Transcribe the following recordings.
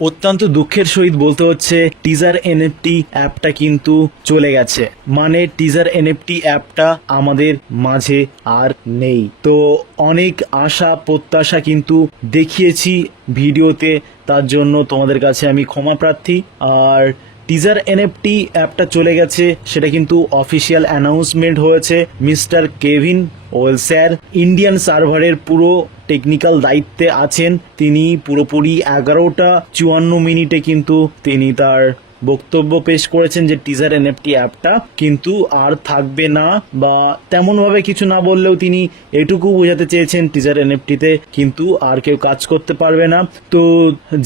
অত্যন্ত দুঃখের সহিত বলতে হচ্ছে টিজার এনএফটি অ্যাপটা কিন্তু চলে গেছে। মানে টিজার এনএফটি অ্যাপটা আমাদের মাঝে আর নেই। তো অনেক আশা, প্রত্যাশা কিন্তু দেখিয়েছি ভিডিওতে। তার জন্য তোমাদের কাছে আমি ক্ষমা প্রার্থী। আর টিজার এনএফটি অ্যাপটা চলে গেছে, সেটা কিন্তু অফিসিয়াল অ্যানাউন্সমেন্ট হয়েছে। Mister Kevin well, sir, Indian সার্ভারের পুরো টেকনিক্যাল দায়িত্বে আছেন তিনি। পুরোপুরি এগারোটা চুয়ান্ন মিনিটে কিন্তু তিনি তার বক্তব্য পেশ করেছেন যে টিজার এনএফটি অ্যাপটা। কিন্তু আর থাকবে না বা তেমনভাবে কিছু না বললেও তিনি এটুকু বোঝাতে চেয়েছেন টিজার এনএফটিতে কিন্তু আর কেউ কাজ করতে পারবে না। তো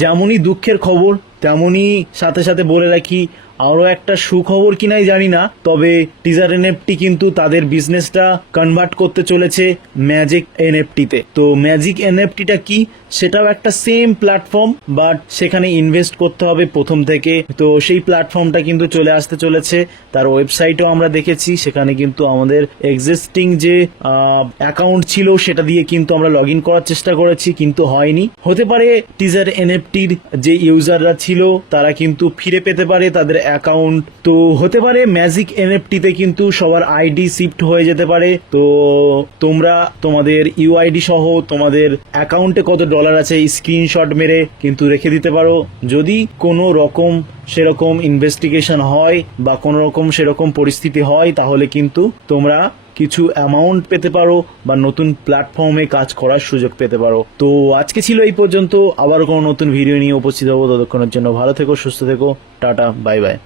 যেমনই দুঃখের খবর তেমনই সাথে সাথে বলে রাখি, আরও একটা সুখবর কিনাই জানি না, তবে টিজার এনএফটি কিন্তু তাদের বিজনেসটা কনভার্ট করতে চলেছে ম্যাজিক এনএফটিতে তো ম্যাজিক এনএফটিটা কি? সেটাও একটা সেম প্ল্যাটফর্ম বাট সেখানে ইনভেস্ট করতে হবে প্রথম থেকে। তো সেই প্ল্যাটফর্মটা কিন্তু চলে আসতে চলেছে, তার ওয়েবসাইটও আমরা দেখেছি, সেখানে কিন্তু আমাদের এক্সিস্টিং যে অ্যাকাউন্ট ছিল, সেটা দিয়ে কিন্তু আমরা লগ করার চেষ্টা করেছি, কিন্তু হয়নি। হতে পারে টিজার এনএফটির যে ইউজাররা ছিল তারা কিন্তু ফিরে পেতে পারে, তাদের অ্যাকাউন্ট তো হতে পারে ম্যাজিক এনএফটিতে কিন্তু সবার আইডি শিফট হয়ে যেতে পারে। তো তোমরা তোমাদের ইউআইডি সহ তোমাদের অ্যাকাউন্টে কত ডলার আছে স্ক্রিনশট মেরে কিন্তু রেখে দিতে পারো। যদি কোনো রকম সেরকম ইনভেস্টিগেশন হয় বা কোনো রকম সেরকম পরিস্থিতি হয়, তাহলে কিন্তু তোমরা কিছু অ্যামাউন্ট পেতে পারো বা নতুন প্ল্যাটফর্মে কাজ করার সুযোগ পেতে পারো। তো আজকে ছিল এই পর্যন্ত। আবার কোনো নতুন ভিডিও নিয়ে উপস্থিত হব। ততক্ষণের জন্য ভালো থেকো, সুস্থ থেকো। Tata bye bye